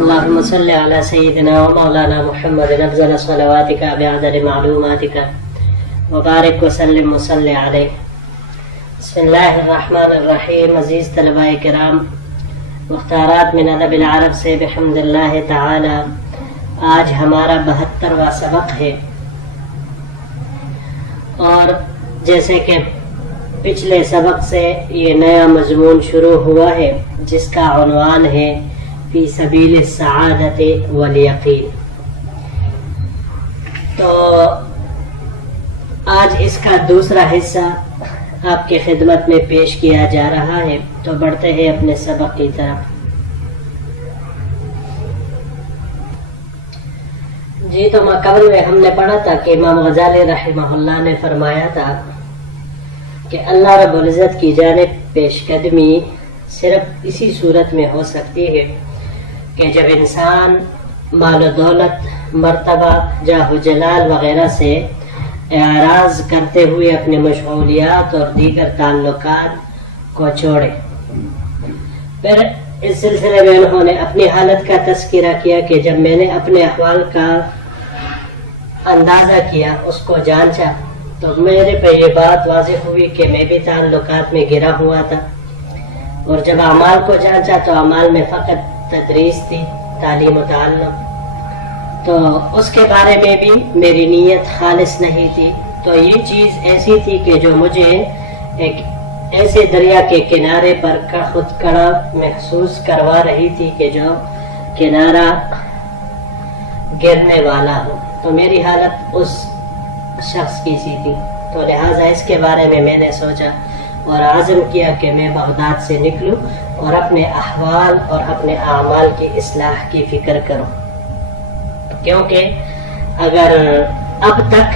اللهم صل على سيدنا ومولانا محمد أفضل صلواتك بعدد معلوماتك وبارك وسلم وصل عليه. بسم اللہ الرحمن الرحیم. عزیز طلباء کرام، مختارات من ادب العرب سے بحمد اللہ تعالی آج ہمارا 72واں سبق ہے، اور جیسے کہ پچھلے سبق سے یہ نیا مضمون شروع ہوا ہے جس کا عنوان ہے فی سبیل السعادت والیقین. تو آج اس کا دوسرا حصہ آپ کی خدمت میں پیش کیا جا رہا ہے. تو بڑھتے ہیں اپنے سبق کی طرف. جی، تو قبل میں ہم نے پڑھا تھا کہ امام غزالی رحمہ اللہ نے فرمایا تھا کہ اللہ رب العزت کی جانب پیش قدمی صرف اسی صورت میں ہو سکتی ہے کہ جب انسان مال و دولت، مرتبہ، جاہ و جلال وغیرہ سے اعراض کرتے ہوئے اپنے مشغولیات اور دیگر تعلقات کو چھوڑے. پھر اس سلسلے میں انہوں نے اپنی حالت کا تذکرہ کیا کہ جب میں نے اپنے احوال کا اندازہ کیا، اس کو جانچا، تو میرے پہ یہ بات واضح ہوئی کہ میں بھی تعلقات میں گرا ہوا تھا. اور جب اعمال کو جانچا تو اعمال میں فقط تدریس تھی، تعلیم و تعلم، تو اس کے بارے میں بھی میری نیت خالص نہیں تھی. تو یہ چیز ایسی تھی کہ جو مجھے ایک ایسے دریا کے کنارے پر خود کڑا محسوس کروا رہی تھی کہ جو کنارہ گرنے والا ہو. تو میری حالت اس شخص کی سی تھی. تو لہٰذا اس کے بارے میں میں نے سوچا اور عزم کیا کہ میں بغداد سے نکلوں اور اپنے احوال اور اپنے اعمال کی اصلاح کی فکر کروں. کیونکہ اگر اب تک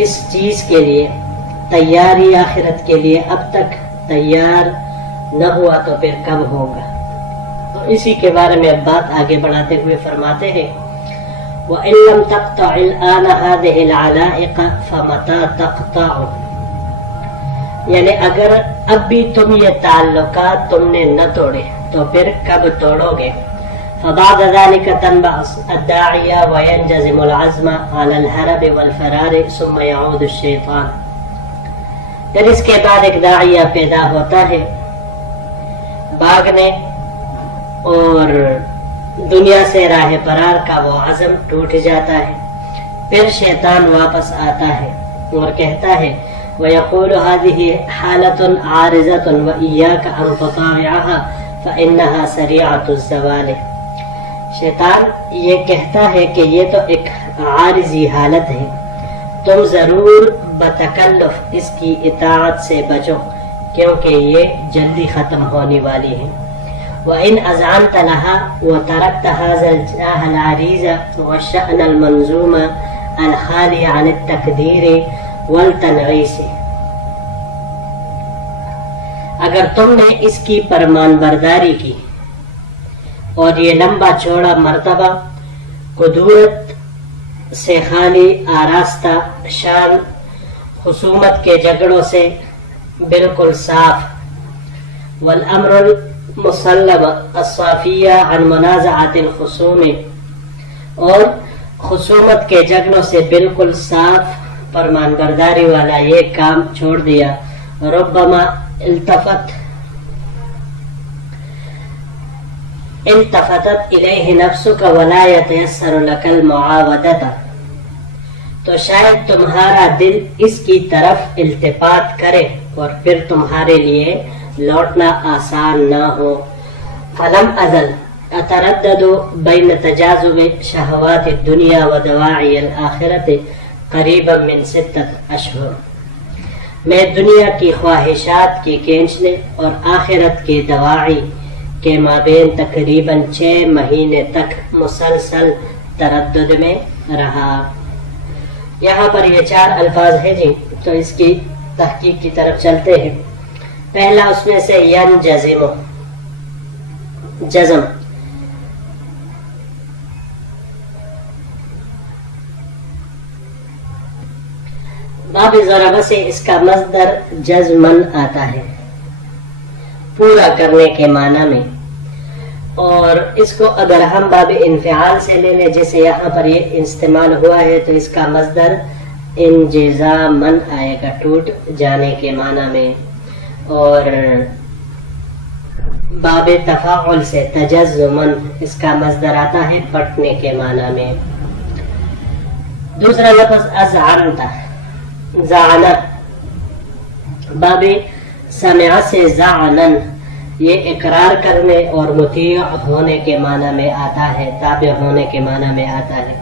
اس چیز کے لیے تیاری، آخرت کے لیے اب تک تیار نہ ہوا تو پھر کب ہوگا. تو اسی کے بارے میں اب بات آگے بڑھاتے ہوئے فرماتے ہیں وَإِن لَمْ تَقْطَعِ الْآنَ هَذِهِ الْعَلَائِقَ فَمَتَى تَقْطَعُ، یعنی اگر اب بھی تم یہ تعلقات تم نے نہ توڑے تو پھر کب توڑو گے. فبعد ذلك تنبعث الداعية وينجزم العزم على الهرب والفرار ثم يعود الشيطان. پھر اس کے بعد ایک داعیہ پیدا ہوتا ہے، بھاگنے اور دنیا سے راہ فرار کا وہ عزم ٹوٹ جاتا ہے. پھر شیطان واپس آتا ہے اور کہتا ہے وَيَقُولُ هَذِهِ حَالَةٌ عَارِضَةٌ وَإِيَّاكَ أَن تُطَاوِعَهَا فَإِنَّهَا سَرِيعَةُ الزَّوَالِ. شیطان یہ کہتا ہے کہ یہ تو ایک عارضی حالت ہے، تم ضرور بتکلف اس کی اطاعت سے بچو کیونکہ یہ جلدی ختم ہونے والی ہے. وَإِنْ أَذْعَنْتَ لَهَا وَتَرَكْتَ هَذَا الْجَاهَ الْعَرِيضَ وَالشَّأْنَ الْمَنْظُومَ الْخَالِيَ عَنِ التَّقْدِيرِ وَالْتَنْغِيصِ، اگر تم نے اس کی فرمان برداری کی اور یہ لمبا چوڑا مرتبہ قدورت سے خالی، آراستہ، شان، خصومت کے جھگڑوں سے بالکل صاف، والامر المسلم الصافیہ عن منازعات الخصوم، اور خصومت کے جھگڑوں سے بالکل صاف فرمان برداری والا یہ کام چھوڑ دیا. ربما التفتت الیہ نفسک ولا یتیسر لک المعاودۃ، تو شاید تمہارا دل اس کی طرف التفات کرے اور پھر تمہارے لیے لوٹنا آسان نہ ہو. فلم ازل اتردد بین تجاذب شہوات الدنیا و دواعی الآخرت قریبا من 6 اشہر، میں دنیا کی خواہشات کے کھینچنے اور آخرت کے دواعی کے مابین تقریباً 6 مہینے تک مسلسل تردد میں رہا. یہاں پر یہ 4 الفاظ ہیں جی، تو اس کی تحقیق کی طرف چلتے ہیں. پہلا اس میں سے ینجزم، جزم، باب ضرب سے اس کا مصدر جزمن آتا ہے، پورا کرنے کے معنی میں. اور اس کو اگر ہم باب انفعال سے لے لیں جیسے یہاں پر یہ استعمال ہوا ہے تو اس کا مصدر انجزامن آئے گا، ٹوٹ جانے کے معنی میں، اور باب تفاعل سے تجزمن اس کا مصدر آتا ہے پٹنے کے معنی میں۔ دوسرا لفظ ازعنتا، زعنا، باب سمع سے زعنن، یہ اقرار کرنے اور مطیع ہونے کے معنی میں آتا ہے، تابع ہونے کے معنی میں آتا ہے۔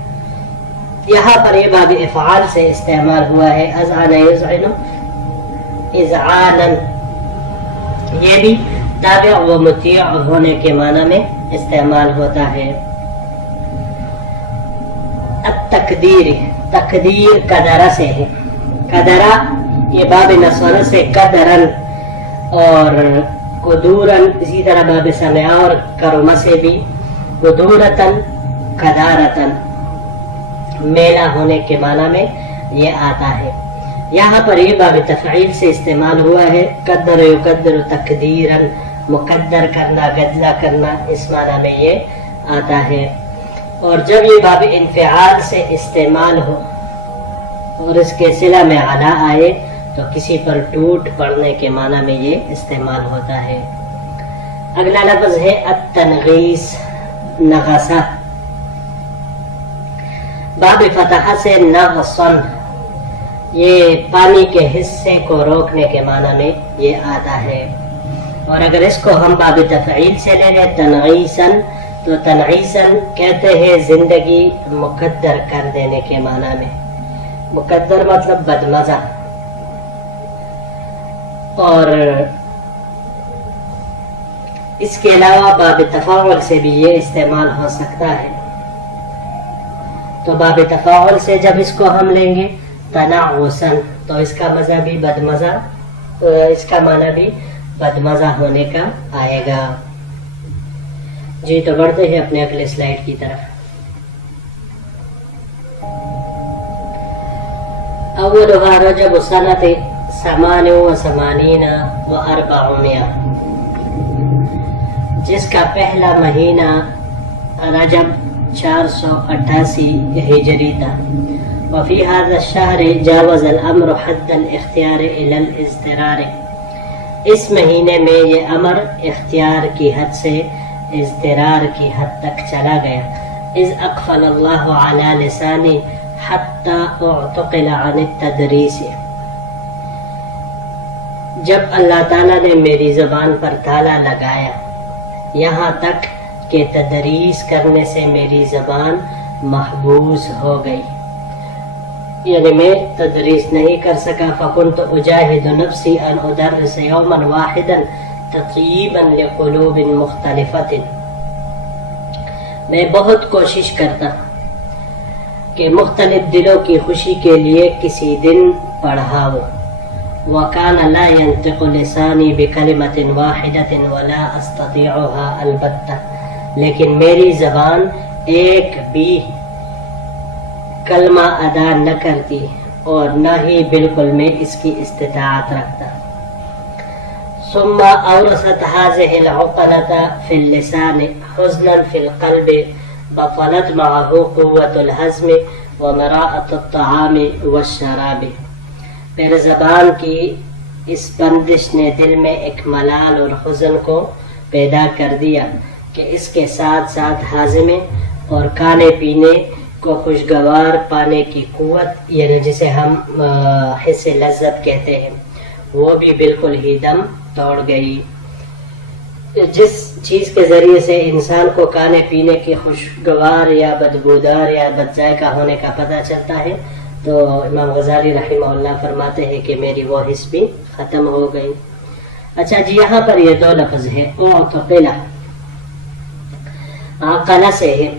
یہاں پر یہ باب افعال سے استعمال ہوا ہے، اذعن یذعن اذعانا، یہ بھی تابع و مطیع ہونے کے معنی میں استعمال ہوتا ہے۔ التقدیر، تقدیر قدرہ سے ہے، قدرہ یہ باب نصر سے قدرن، اور قدورن اسی طرح باب سمع اور کرم سے بھی قدورتن قدارتن، میلہ ہونے کے معنی میں یہ آتا ہے۔ یہاں پر یہ باب تفعیل سے استعمال ہوا ہے، قدر یقدر تقدیرن، مقدر کرنا، گدلا کرنا، اس معنی میں یہ آتا ہے۔ اور جب یہ باب انفعال سے استعمال ہو اور اس کے صلہ میں علا آئے تو کسی پر ٹوٹ پڑنے کے معنی میں یہ استعمال ہوتا ہے۔ اگلا لفظ ہے التنغیس، نغصہ، باب فتح سے نغصن، یہ پانی کے حصے کو روکنے کے معنی میں یہ آتا ہے۔ اور اگر اس کو ہم باب تفعیل سے لے لیں تنغیسن، تو تنغیسن کہتے ہیں زندگی مقدر کر دینے کے معنی میں، مقدر مطلب بدمزہ، اور اس کے علاوہ باب تفاعل سے بھی یہ استعمال ہو سکتا ہے۔ تو باب تفاعل سے جب اس کو ہم لیں گے تنعسن، تو اس کا مزہ بھی بدمزہ، اس کا معنی بھی بدمزہ ہونے کا آئے گا۔ جی تو بڑھتے ہیں اپنے اگلے سلائیڈ کی طرف۔ اولها رجب سنة 88 و400، جس کا پہلا مہینہ رجب 488 ہجری تھا۔ وفي هذا الشهر جاوز الامر حد الاختیار الى الاضطرار، اس مہینے میں یہ امر اختیار کی حد سے اضطرار کی حد تک چلا گیا۔ اذ اقفل اللہ علی لسانی حتی اعتقل عن التدریس، جب اللہ تعالیٰ نے میری زبان پر تالا لگایا یہاں تک کہ تدریس کرنے سے میری زبان محبوس ہو گئی، یعنی میں تدریس نہیں کر سکا۔ فکنت اجاہد نفسی ان ادرس یوما واحدا تطیبا لقلوب مختلفت، میں بہت کوشش کرتا کہ مختلف دلوں کی خوشی کے لیے کسی دن پڑھاؤں۔ وکان لا ينطق لسانی بکلمت واحدت ولا استطيعها البتہ، لیکن میری زبان ایک بھی کلمہ ادا نہ کرتی اور نہ ہی بالکل میں اس کی استطاعت رکھتا۔ ثم اورثت هذه العقلة في اللسان حزنا في القلب بطلت معه قوة الهضم ومراءة الطعام والشراب، پھر زبان کی اس بندش نے دل میں ایک ملال اور حزن کو پیدا کر دیا کہ اس کے ساتھ ساتھ ہاضمے اور کھانے پینے کو خوشگوار پانے کی قوت، یعنی جسے ہم حس لذت کہتے ہیں، وہ بھی بالکل ہی دم توڑ گئی۔ جس چیز کے ذریعے سے انسان کو کھانے پینے کی خوشگوار یا بدبودار یا بد ذائقہ ہونے کا پتہ چلتا ہے، تو امام غزالی رحمہ اللہ فرماتے ہیں کہ میری وہ حس بھی ختم ہو گئی۔ اچھا جی، یہاں پر یہ دو لفظ ہے، اعتقلہ، عقلہ سے ہے۔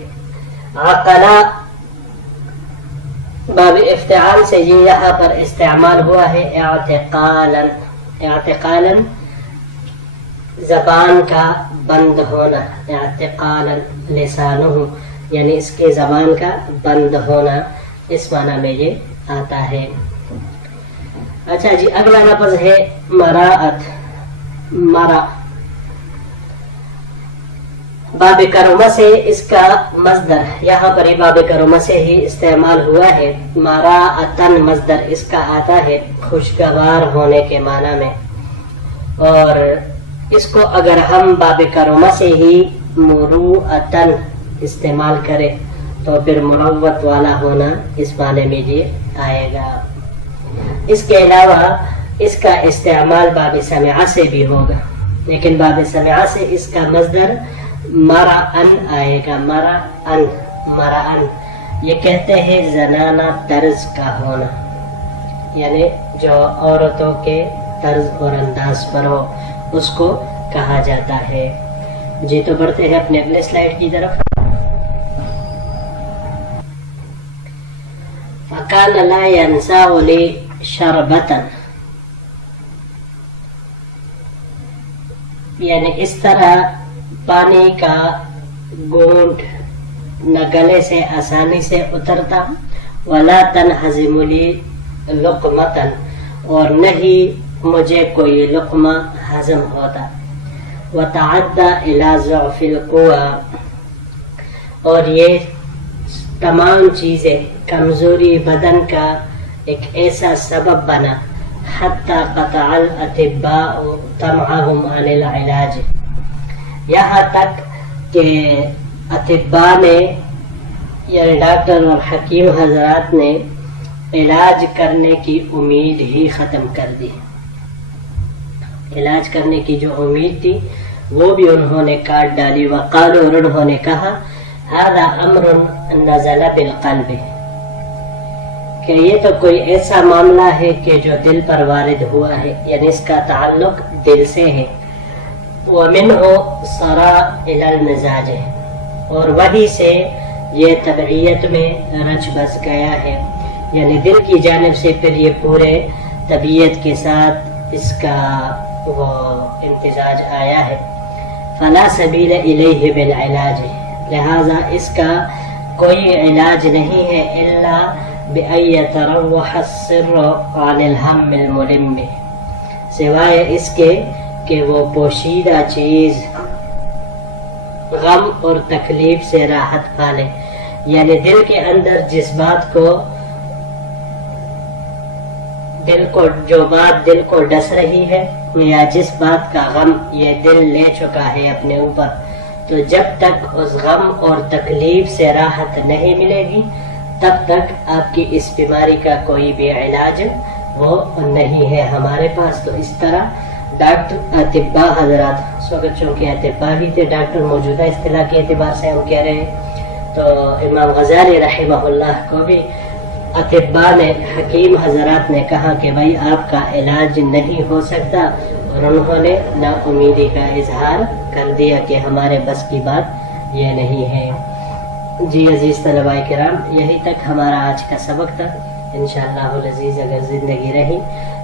عقلہ باب افتعال سے یہ یہاں پر استعمال ہوا ہے اعتقالا، اعتقالا زبان کا بند ہونا، اعتقالا لسانہ، یعنی اس کے زبان کا بند ہونا، اس معنی میں یہ آتا ہے۔ اچھا جی، اگلا لفظ ہے مراعت، مرا، باب کرومہ سے اس کا مصدر یہاں پر ہی باب کرومہ سے ہی استعمال ہوا ہے. مراعتن مصدر اس کا آتا ہے خوشگوار ہونے کے معنی میں, اور اس کو اگر ہم باب کرومہ سے ہی مروعتن استعمال کریں تو پھر مروت والا ہونا اس معنی میں یہ آئے گا. اس کے علاوہ اس کا استعمال باب سمعہ سے بھی ہوگا, لیکن باب سمعہ سے اس کا مصدر مرعن آئے گا. مرعن یہ کہتے ہیں زنانہ طرز کا ہونا, یعنی جو عورتوں کے طرز اور انداز پر ہو اس کو کہا جاتا ہے. جی تو بڑھتے ہیں اپنے اگلے سلائیڈ کی طرف. فَكَانَ لَا يَنْسَعُ لِي شَرْبَةً, یعنی اس طرح پانی کا گھونٹ نہ گلے سے آسانی سے اترتا, ولا تنہضم لی لقمۃ, اور نہیں مجھے کوئی لقمہ ہضم ہوتا. وتعدى الى ضعف القوى, اور یہ تمام چیزیں کمزوری بدن کا ایک ایسا سبب بنا, حتی قطع الاطباء طمعهم عن العلاج, یہاں تک کہ اطباء نے یعنی ڈاکٹر اور حکیم حضرات نے علاج کرنے کی امید ہی ختم کر دی. علاج کرنے کی جو امید تھی وہ بھی انہوں نے کاٹ ڈالی. وقالوا, اور انہوں نے کہا هذا امر نزل بالقلب, کہ یہ تو کوئی ایسا معاملہ ہے کہ جو دل پر وارد ہوا ہے, یعنی اس کا تعلق دل سے ہے. وَمِنْهُ صَرَا إِلَى الْمِزَاجِ, اور وہی سے یہ طبعیت میں رچ بس گیا ہے, یعنی دل کی جانب سے پھر یہ پورے طبیعت کے ساتھ اس کا وہ امتزاج آیا ہے. فَلَا سَبِيلَ إِلَيْهِ بِالْعِلَاجِ, لہذا اس کا کوئی علاج نہیں ہے الا بأن يتروح السر عن الهم الملم, سوائے اس کے کہ وہ پوشیدہ چیز غم اور تکلیف سے راحت پالے, یعنی دل کے اندر جس بات کو جو بات دل کو ڈس رہی ہے یا جس بات کا غم یہ دل لے چکا ہے اپنے اوپر, تو جب تک اس غم اور تکلیف سے راحت نہیں ملے گی تب تک آپ کی اس بیماری کا کوئی بھی علاج وہ نہیں ہے ہمارے پاس. تو اس طرح ڈاکٹر اطباء حضرات, اس وقت چونکہ اطباء بھی تھے, ڈاکٹر موجودہ اصطلاح کے اعتبار سے ہم کہہ رہے ہیں, تو امام غزالی رحمہ اللہ کو بھی اطباء نے حکیم حضرات نے کہا کہ بھائی آپ کا علاج نہیں ہو سکتا, اور انہوں نے نا امیدی کا اظہار کر دیا کہ ہمارے بس کی بات یہ نہیں ہے. جی عزیز طلباء کرام, یہی تک ہمارا آج کا سبق تھا. انشاءاللہ العزیز اگر زندگی رہی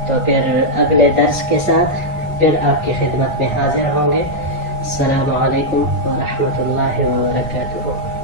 تو پھر اگلے درس کے ساتھ پھر آپ کی خدمت میں حاضر ہوں گے. السلام علیکم ورحمۃ اللہ وبرکاتہ.